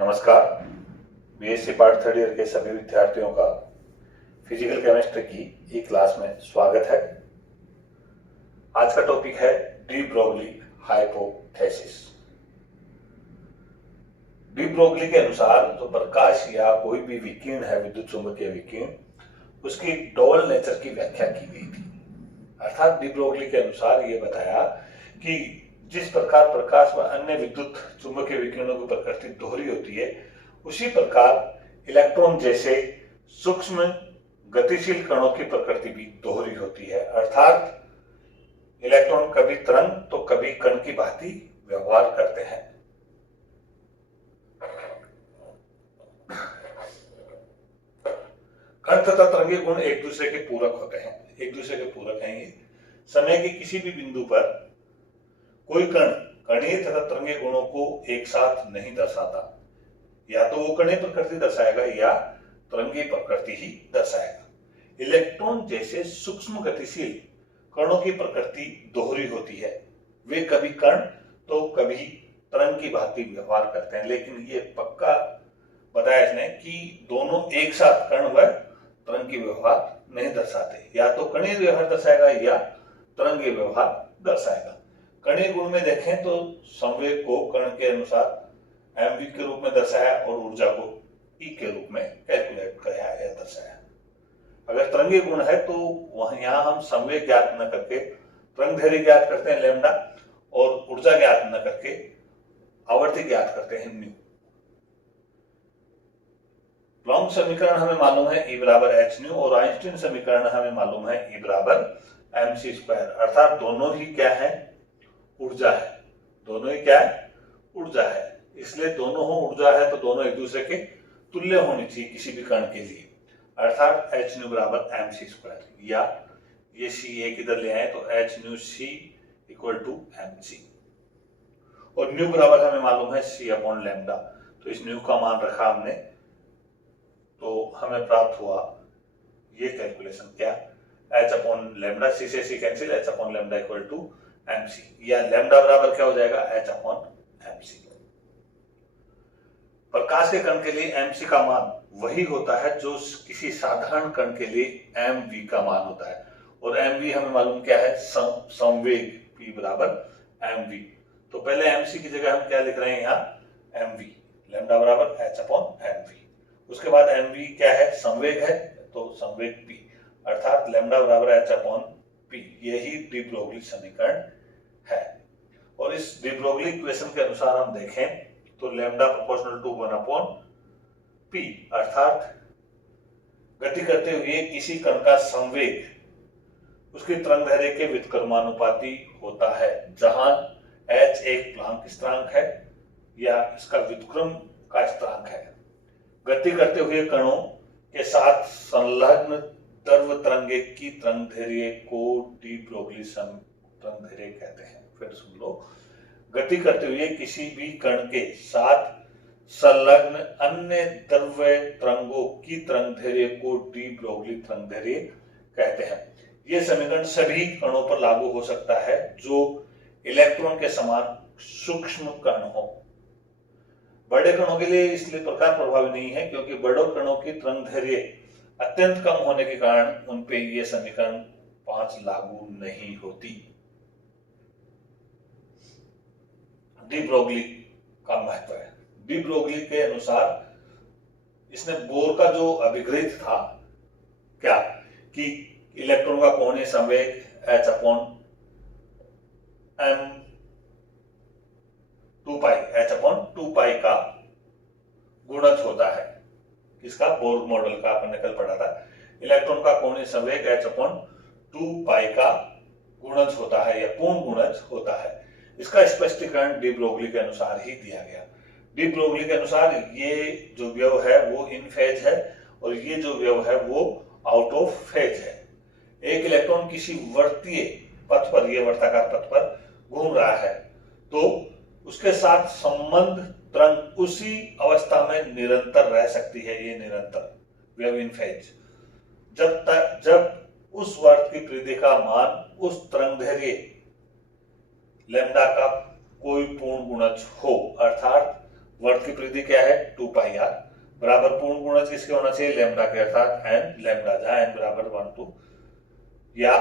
नमस्कार। BSc part third year के सभी विद्यार्थियों का फिजिकल केमिस्ट्री की ई क्लास में स्वागत है। आज का टॉपिक है de Broglie hypothesis. De Broglie के अनुसार जो प्रकाश या कोई भी विकिरण है, विद्युत चुंबकीय विकिरण, उसकी डबल नेचर की व्याख्या की गई थी। अर्थात डी ब्रोगली के अनुसार ये बताया कि जिस प्रकार प्रकाश व अन्य विद्युत चुंबकीय विकिरणों की प्रकृति दोहरी होती है, उसी प्रकार इलेक्ट्रॉन जैसे सूक्ष्म गतिशील कणों की प्रकृति भी दोहरी होती है। अर्थात इलेक्ट्रॉन कभी तरंग तो कभी कण की भांति व्यवहार करते हैं। कण तथा तरंगीय गुण एक दूसरे के पूरक होते हैं। एक दूसरे के पूरक हैं ये। समय के किसी भी बिंदु पर कोई कण कणीय तथा तरंगीय गुणों को एक साथ नहीं दर्शाता। या तो वो कणीय प्रकृति दर्शाएगा या तरंगीय प्रकृति ही दर्शाएगा। इलेक्ट्रॉन जैसे सूक्ष्म गतिशील कणों की प्रकृति दोहरी होती है। वे कभी कण तो कभी तरंग की भांति व्यवहार करते हैं, लेकिन ये पक्का बताया इसने कि दोनों एक साथ कण व तरंग की व्यवहार नहीं दर्शाते। या तो कणीय व्यवहार दर्शाएगा या तरंगीय व्यवहार दर्शाएगा। कणीय गुण में देखें तो संवेग को कण के अनुसार mv के रूप में दर्शाया और ऊर्जा को E के रूप में कैलकुलेट किया या दर्शाया। अगर तरंगीय गुण है तो वहां यहां हम संवेग ज्ञात न करके तरंग दैर्ध्य ज्ञात करते हैं लैम्डा, और ऊर्जा ज्ञात न करके आवर्ती ज्ञात करते हैं न्यू। प्लॉन्क समीकरण हमें मालूम है E बराबर h न्यू, और आइंस्टीन समीकरण हमें मालूम है E बराबर mc स्क्वायर। अर्थात दोनों ही क्या है? ऊर्जा है। दोनों ही क्या है? ऊर्जा है। इसलिए दोनों हो ऊर्जा है तो दोनों एक दूसरे के तुल्य होनी चाहिए किसी भी कण के लिए। अर्थात h न्यू बराबर mc स्क्वायर, या ये c एक इधर ले आए तो h nu c equal to mc, और न्यू बराबर हमें मालूम है c अपॉन लैम्डा। तो इस न्यू का मान रखा हमने तो हमें प्राप्त हुआ ये कैलकुलेशन क्या? h अपॉन लैम्डा, c से c cancel, h upon lambda equal to mc, या लैम्डा बराबर क्या हो जाएगा? h upon mc। प्रकाश के कण के लिए mc का मान वही होता है जो किसी साधारण कण के लिए mv का मान होता है, और mv हमें मालूम क्या है? संवेग p बराबर mv। तो पहले mc की जगह हम क्या लिख रहे हैं यहाँ? mv, लैम्डा बराबर h अपॉन mv। उसके बाद mv क्या है? संवेग है, तो संवेग p, अर्थात लैम्डा बराबर h अपॉन p। यही डी ब्रोगली समीकरण है। और इस डी ब्रोगली इक्वेशन के अनुसार हम देखें तो lambda proportional to 1 upon p, अर्थात गति करते हुए किसी कण का संवेग उसकी तरंग दैर्ध्य के व्युत्क्रमानुपाती होता है, जहां h एक प्लांक स्थिरांक है या इसका व्युत्क्रम का स्थिरांक है। गति करते हुए कणों के साथ संलग्न द्रव तरंगे की तरंग दैर्ध्य को डी ब्रोगली तरंग दैर्ध्य कहते हैं। फिर सुन लो, गति करते हुए किसी भी कण के साथ संलग्न अन्य द्रव तरंगों की तरंग दैर्ध्य को डी ब्रोगली तरंग दैर्ध्य कहते हैं। यह समीकरण सभी कणों पर लागू हो सकता है जो इलेक्ट्रॉन के समान सूक्ष्म कण हो। बड़े कणों के लिए इसलिए प्रकार प्रभावी नहीं है क्योंकि बड़े कणों की तरंग दैर्ध्य अत्यंत कम होने के कारण उन पे यह समीकरण 5 लागू नहीं होती। डी ब्रोगली का महत्व है। डी ब्रोगली के अनुसार इसने बोर का जो अभिग्रहित था क्या कि इलेक्ट्रॉन का कोणीय संवेग h अपॉन m 2 पाई, h अपॉन 2 पाई का गुणज होता है। इसका बोर मॉडल का अपन ने कल पढ़ा था। इलेक्ट्रॉन का कोणीय संवेग h अपॉन 2 पाई का गुणज होता है या पूर्ण गुणज होता है। इसका स्पष्टीकरण डी ब्रोगली के अनुसार ही दिया गया। डी ब्रोगली के अनुसार ये जो व्यव है वो इन फेज है, और ये जो व्यव है वो आउट ऑफ फेज है। एक इलेक्ट्रॉन किसी वर्तीय पथ पर, ये वर्ताकार पथ पर घूम रहा है, तो उसके साथ संबंध तरंग उसी अवस्था में निरंतर रह सकती है। ये निरंतर व्यव इन फेज जब उस वर्त की परिधि का मान उस तरंग दैर्ध्य लैम्डा का कोई पूर्ण गुणज हो, अर्थात वर्ग की परिधि क्या है 2πr बराबर पूर्ण गुणज किसके होना चाहिए लैम्डा के अर्थात n लैम्डा, जहां n बराबर 1 2, या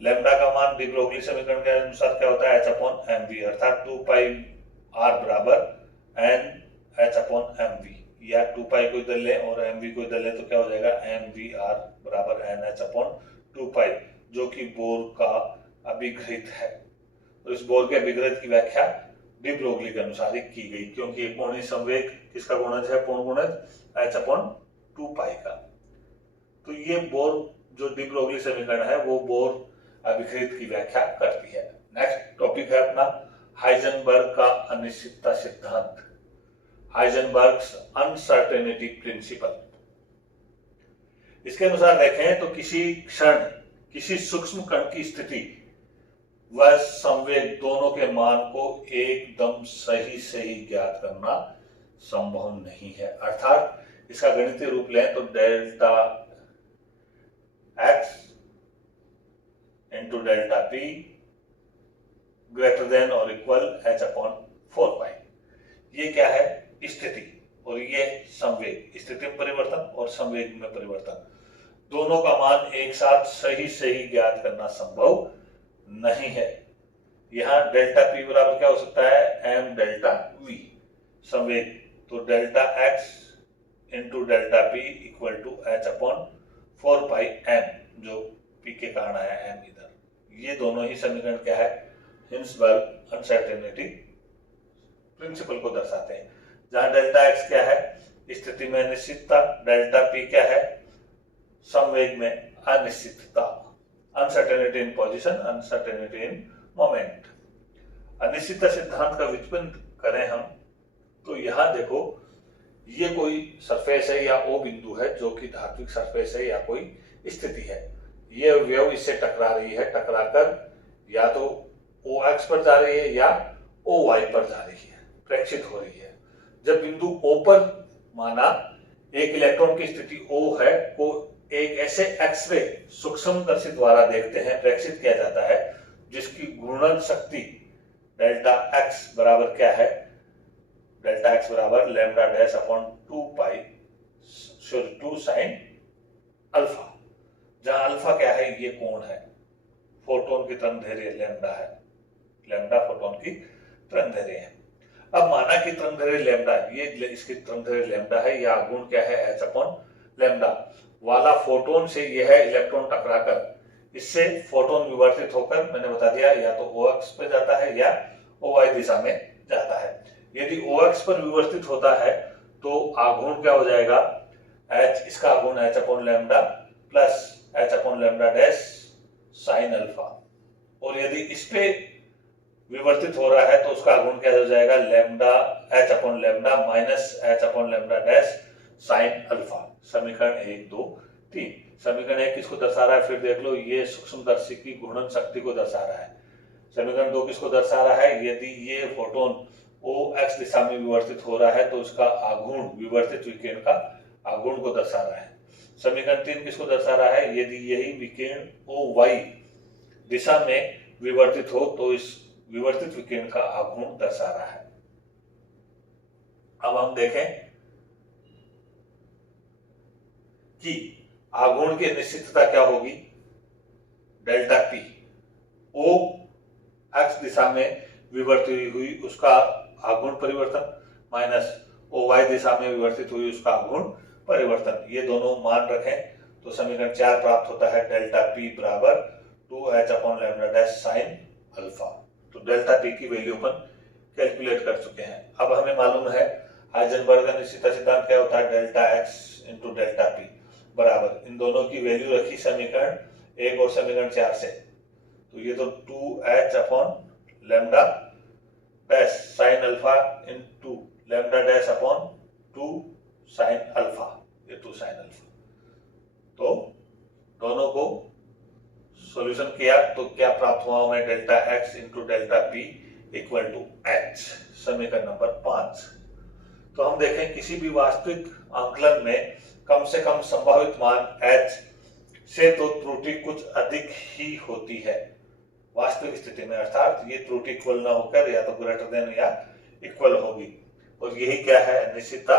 लैम्डा का मान डी ब्रोगली समीकरण के अनुसार क्या होता है h अपॉन mv अर्थात 2πr बराबर n h अपॉन mv, या 2π को इधर ले और mv को इधर ले तो क्या हो जाएगा mvr बराबर nh अपॉन 2π, जो कि बोर का अभिघृत है। तो इस बोर के अभिघृत की व्याख्या डी ब्रोगली के अनुसार ही की गई, क्योंकि एक कोणीय संवेग किसका गुणज है पूर्ण गुणज h अपॉन 2π का। तो ये बोर जो डी ब्रोगली समीकरण है वो बोर अभिघृत की व्याख्या करती है। नेक्स्ट टॉपिक है अपना हाइजेनबर्ग का अनिश्चितता सिद्धांत, हाइजेनबर्ग्स अनसर्टेनिटी प्रिंसिपल। इसके अनुसार देखें तो किसी क्षण किसी सूक्ष्म कण की स्थिति व संवेग दोनों के मान को एकदम सही सही ज्ञात करना संभव नहीं है। अर्थात इसका गणितीय रूप लें तो delta x into delta p greater than और इक्वल h अपॉन 4π। ये क्या है स्थिति और ये संवेग, स्थिति में परिवर्तन और संवेग में परिवर्तन, दोनों का मान एक साथ सही सही ज्ञात करना संभव नहीं है। यहाँ डेल्टा p बराबर क्या हो सकता है m डेल्टा v संवेग, तो delta x into delta p equal to h upon 4π m, जो p के कारण आया m इधर। ये दोनों ही समीकरण क्या है हिंसबर्ग अनसर्टेनिटी प्रिंसिपल को दर्शाते हैं, जहां डेल्टा x क्या है स्थिति में अनिश्चितता, डेल्टा p क्या है संवेग में अनिश्चितता, uncertainty in position, uncertainty in moment. अनिश्चितता सिद्धांत का व्युत्पन्न करें हम तो यहां देखो ये कोई सरफेस है या ओ बिंदु है जो कि धात्विक सरफेस है या कोई स्थिति है, ये वेव इससे टकरा रही है, टकराकर या तो OX पर जा रही है या OY पर जा रही है, प्रेक्षित हो रही है। जब बिंदु O पर माना एक इलेक्ट्रॉन की स्थिति O है को एक ऐसे एक्सरे सूक्ष्मदर्शी द्वारा देखते हैं, प्रेक्षित किया जाता है, जिसकी घूर्णन शक्ति डेल्टा x बराबर क्या है डेल्टा x बराबर lambda dash upon 2 sine alpha, जहां अल्फा क्या है ये कोण है, फोटोन की तरंगदैर्घ्य लैम्डा है, लैम्डा फोटोन की तरंगदैर्घ्य है। अब माना कि तरंगदैर्घ्य लैम्डा, ये इसकी तरंगदैर्घ्य लैम्डा है, या गुण क्या है h अपॉन लैम्डा वाला फोटोन से यह इलेक्ट्रॉन टकराकर इससे फोटोन विवर्तित होकर मैंने बता दिया या तो OX पे जाता है या OY दिशा में जाता है। यदि OX पर विवर्तित होता है तो आघूर्ण क्या हो जाएगा h, इसका आघूर्ण h upon lambda plus h upon lambda dash sine alpha, और यदि इस पे विवर्तित हो रहा है तो उसका आघूर्ण क्या हो जाएगा lambda h upon lambda minus h upon lambda dash sine alpha. समीकरण 1 2 3। समीकरण 1 किसको दर्शा रहा है फिर देख लो, ये सूक्ष्मदर्शी की घूर्णन शक्ति को दर्शा रहा है। समीकरण 2 किसको दर्शा रहा है, यदि ये फोटोन OX दिशा में विवर्तित हो रहा है तो उसका आघूर्ण विवर्तित विकिरण का आघूर्ण को दर्शा रहा है। समीकरण 3 किसको दर्शा रहा है, यदि यही विकिरण OY दिशा में विवर्तित हो तो इस विवर्तित विकिरण का आघूर्ण दर्शा रहा है। अब हम देखें कि आघूर्ण की निश्चितता क्या होगी, डेल्टा P OX दिशा में विवर्तित हुई उसका आघूर्ण परिवर्तन माइनस OY दिशा में विवर्तित हुई उसका आघूर्ण परिवर्तन, ये दोनों मान रखें तो समीकरण 4 प्राप्त होता है डेल्टा P बराबर 2h upon lambda dash sine alpha. तो डेल्टा P की वैल्यू अपन कैलकुलेट कर चुके हैं। अब हमें मालूम है हाइजेनबर्ग अनिश्चितता सिद्धांत क्या होता है, delta x into delta P बराबर इन दोनों की वैल्यू रखी समीकरण 1 और समीकरण 4 से, तो ये तो 2h upon lambda dash sine alpha into lambda dash upon 2 sine alpha, ये 2 साइन अल्फा। तो दोनों को सॉल्यूशन किया तो क्या प्राप्त हुआ हमें, delta x into delta P equal to h, समीकरण नंबर 5। तो हम देखें किसी भी वास्तविक आंकलन में कम से कम संभावित मान h से तो त्रुटि कुछ अधिक ही होती है वास्तविक स्थिति में, अर्थात ये त्रुटि इक्वल ना होकर या तो ग्रेटर देन या इक्वल होगी। और यही क्या है, अनिश्चितता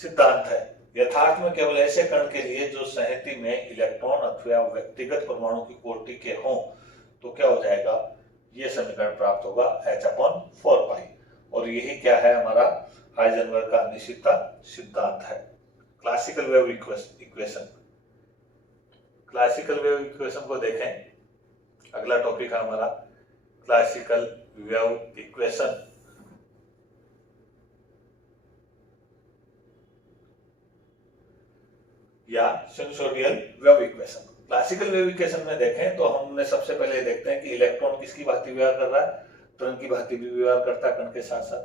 सिद्धांत है। यथार्थ में केवल ऐसे कण के लिए जो संहति में इलेक्ट्रॉन अथवा व्यक्तिगत परमाणु की कोटि के हों तो क्या हो जाएगा, ये समीकरण प्राप्त होगा h/4π। और यही क्या है, हमारा हाइजेनबर्ग का अनिश्चितता सिद्धांत है। Classical wave equation, classical wave equation को देखें। अगला टॉपिक है हमारा क्लासिकल वेव इक्वेशन। या sinusoidal wave equation. Classical wave equation में देखें तो हमने सबसे पहले देखते हैं कि इलेक्ट्रॉन किसकी भांति व्यवहार कर रहा है, तरंग की भांति भी व्यवहार करता है कण के साथ साथ।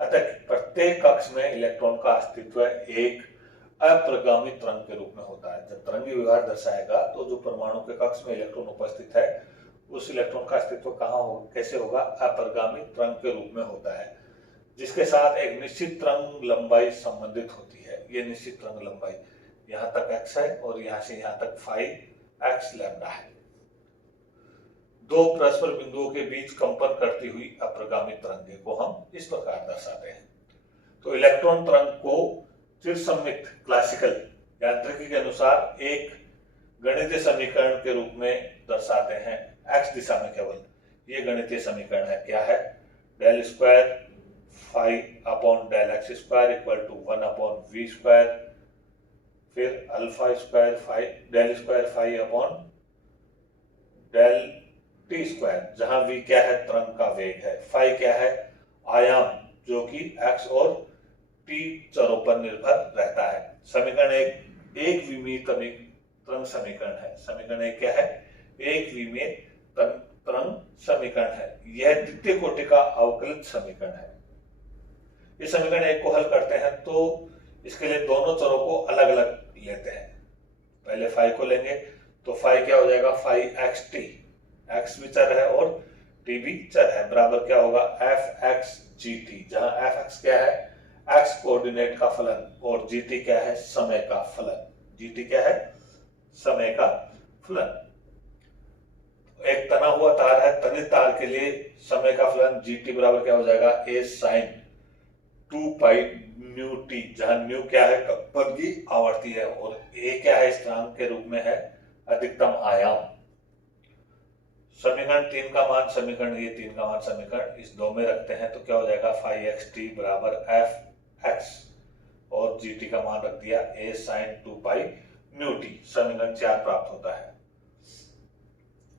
अतः प्रत्येक कक्ष में इलेक्ट्रॉन का अस्तित्व एक अप्रगामी तरंग के रूप में होता है। जब तरंगी व्यवहार दर्शाएगा तो जो परमाणु के कक्ष में इलेक्ट्रॉन उपस्थित है उस इलेक्ट्रॉन का अस्तित्व कहाँ होगा, कैसे होगा, अप्रगामी तरंग के रूप में होता है, जिसके साथ एक निश्चित तरंग लंबाई संबंधित होती है। ये निश्चित तरंग लंबाई यहाँ तक x है और यहाँ से यहाँ तक फाई x लैम्डा है। दो परस्पर बिंदुओं के बीच कंपन करती हुई अप्रगामी तरंगे को हम इस प्रकार दर्शाते हैं। तो इलेक्ट्रॉन तरंग को चिरसम्मित क्लासिकल यांत्रिकी के अनुसार एक गणितीय समीकरण के रूप में दर्शाते हैं x दिशा में केवल। ये गणितीय समीकरण है, क्या है, del square phi upon del x square equal to 1/v square, फिर alpha square phi del square phi upon del T square, जहां v क्या है, तरंग का वेग है, फाई क्या है, आयाम, जो कि x और t चरों पर निर्भर रहता है। समीकरण एक विमीय तरंग समीकरण है। समीकरण एक क्या है, एक विमीय तरंग समीकरण है। यह द्वितीय कोटि का अवकलित समीकरण है। इस समीकरण एक को हल करते हैं तो इसके लिए दोनों चरों को अलग अलग लेते हैं। पहले फाई को लेंगे तो फाई क्या हो जाएगा, फाई एक्स टी, एक्स भी चर है और टी भी चर है, बराबर क्या होगा, एफ एक्स जी टी, जहां एफ एक्स क्या है, एक्स कोऑर्डिनेट का फलन और जी टी क्या है, समय का फलन। जी टी क्या है, समय का फलन। एक तना हुआ तार है, तनित तार के लिए समय का फलन जी टी बराबर क्या हो जाएगा, ए साइन 2 न्यू टी, जहां न्यू क्या है, कंपन की आवर्ती है और ए क्या है, स्थिरांक के रूप में है अधिकतम आयाम। समीकरण 3 का मान, समीकरण ये 3 का मान समीकरण इस दो में रखते हैं तो क्या हो जाएगा, फाई एक्स टी बराबर एफ एक्स और जी टी का मान रख दिया ए साइन 2 न्यू टी। समीकरण 4 प्राप्त होता है।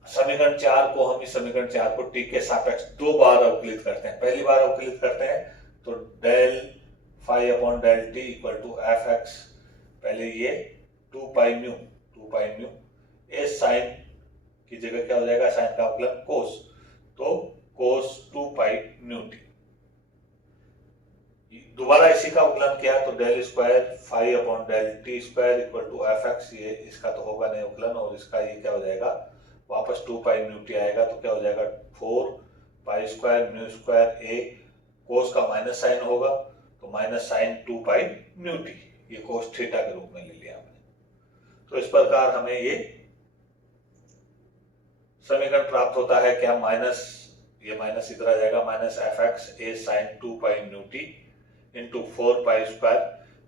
समीकरण 4 को हम इस समीकरण 4 को टी के सापेक्ष दो बार अवकलित करते हैं। पहली बार अवकलित करते हैं तो del phi upon del T equal to F X, पहले ये 2 न्यू ए साइन की जगह क्या हो जाएगा, साइन का अवकलन कोस, तो कोस 2 न्यू टी। दोबारा इसी का अवकलन किया तो del square phi upon del T square equal to F X, ये इसका तो होगा नहीं अवकलन और इसका ये क्या हो जाएगा, वापस 2 न्यू टी आएगा तो क्या हो जाएगा 4 स्क्वायर न्यू स्क्वायर ए, कोस का माइनस साइन होगा तो माइनस साइन 2 न्यू टी, ये कोस थीटा के रूप में ले लिया हमने। तो इस प्रकार हमें ये समीकरण प्राप्त होता है, क्या, माइनस, ये माइनस इधर आ जाएगा, minus F X A sine 2 nu T into 4 square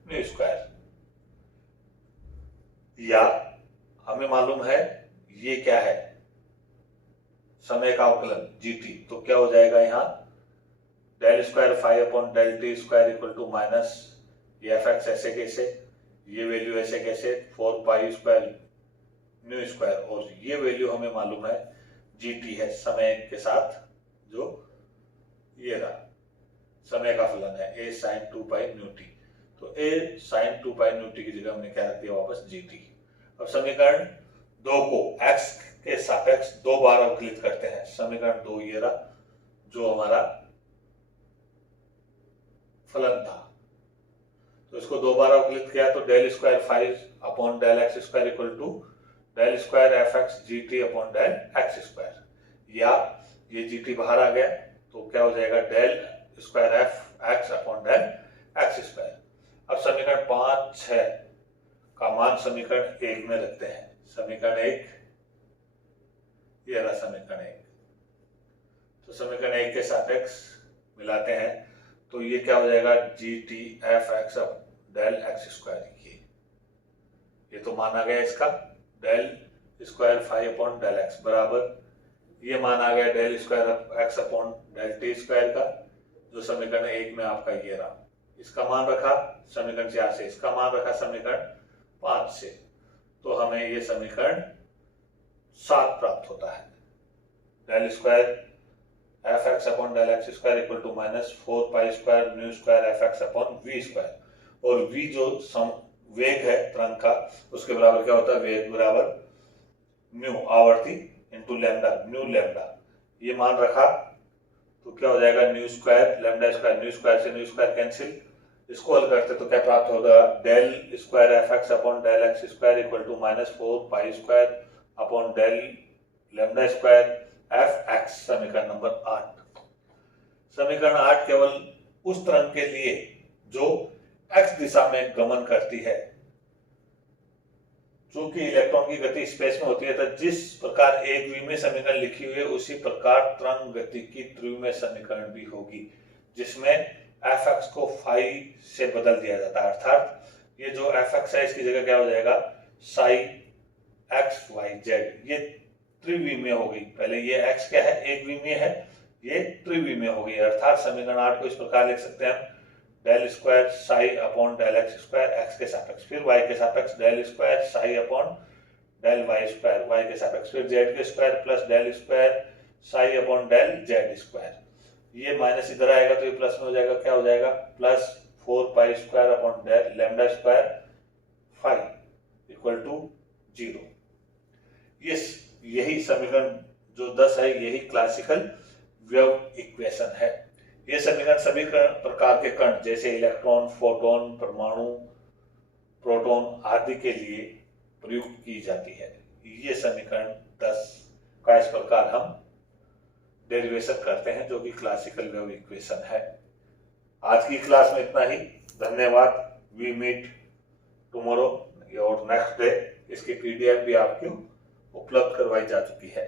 nu square. या हमें मालूम है ये क्या है, समय का अवकलन जी टी, तो क्या हो जाएगा यहाँ del square phi upon del T square equal to minus ये एफ एक्स ऐसे कैसे, ये वैल्यू ऐसे कैसे 4 स्क्वायर न्यू स्क्वायर और ये वैल्यू हमें मालूम है जी टी है, समय के साथ जो ये रहा समय का फलन है ए साइन 2 न्यू टी, तो ए साइन 2 न्यू टी की जगह हमने क्या रख दिया वापस जी टी। अब समीकरण 2 को x के सापेक्ष दो बार अवकलित करते हैं। समीकरण 2 ये रहा जो हमारा फलन था, तो इसको दो बार अवकलित किया तो del square five upon del X square equal to del square F X G T upon del X square, या ये जी टी बाहर आ गया तो क्या हो जाएगा del square F X upon del X square. अब समीकरण 5, 6 का मान समीकरण 1 में रखते हैं। समीकरण 1 ये रहा समीकरण 1, तो समीकरण 1 के सापेक्ष मिलाते हैं तो ये क्या हो जाएगा, जी टी एफ एक्स अब डेल एक्स स्क्वायर। ये तो माना गया इसका del square five upon del X बराबर ये मान आ गया del square X upon del T square का, जो समीकरण 1 में आपका ये रहा। इसका मान रखा समीकरण 4 से, इसका मान रखा समीकरण 5 से, तो हमें ये समीकरण 7 प्राप्त होता है। Del square F X upon del X square equal to minus 4 pi square nu square F X upon V square, और वी जो वेग है तरंग का, उसके बराबर क्या होता है, वेग बराबर म्यू आवर्ती इंटू लैम्डा, म्यू लैम्डा। ये मान रखा तो क्या हो जाएगा, nu square lambda square, nu square से न्यू स्क्वायर कैंसिल, इसको हल करते तो क्या प्राप्त होगा, del square F X upon del X square equal to minus 4 pi square upon del lambda square F X. समीकरण नंबर 8। समीकरण 8 केवल उस तरंग के लिए जो एक्स दिशा में गमन करती है, चूंकि इलेक्ट्रॉन की गति स्पेस में होती है, तो जिस प्रकार एक द्विमीय समीकरण लिखी हुई है उसी प्रकार तरंग गति की त्रिविमीय समीकरण भी होगी, जिसमें एफ एक्स को फाई से बदल दिया जाता है। अर्थात ये जो एफ एक्स है इसकी जगह क्या हो जाएगा, साई एक्स वाई जेड। ये त्रिविमीय हो गई। पहले ये एक्स क्या है, एक विमीय है, ये त्रिविमीय हो गई। अर्थात समीकरण 8 को इस प्रकार लिख सकते हैं, del square psi upon del X square X के सापेक्ष, फिर वाई के सापेक्ष del square psi upon del Y square Y के सापेक्ष, फिर जेड के square plus del square psi upon del Z square. ये माइनस इधर आएगा तो ये प्लस में हो जाएगा, क्या हो जाएगा, plus 4 pi square upon del lambda square phi equal to 0। यही समीकरण जो 10 है, यही क्लासिकल वेव इक्वेशन है। ये समीकरण सभी प्रकार के कण जैसे इलेक्ट्रॉन, फोटोन, परमाणु, प्रोटॉन आदि के लिए प्रयुक्त की जाती है। ये समीकरण 10 का इस प्रकार हम डेरिवेशन करते हैं, जो कि क्लासिकल वेव इक्वेशन है। आज की क्लास में इतना ही। धन्यवाद। वी मीट टुमारो और नेक्स्ट डे। इसकी पीडीएफ भी आपको उपलब्ध करवाई जा चुकी है।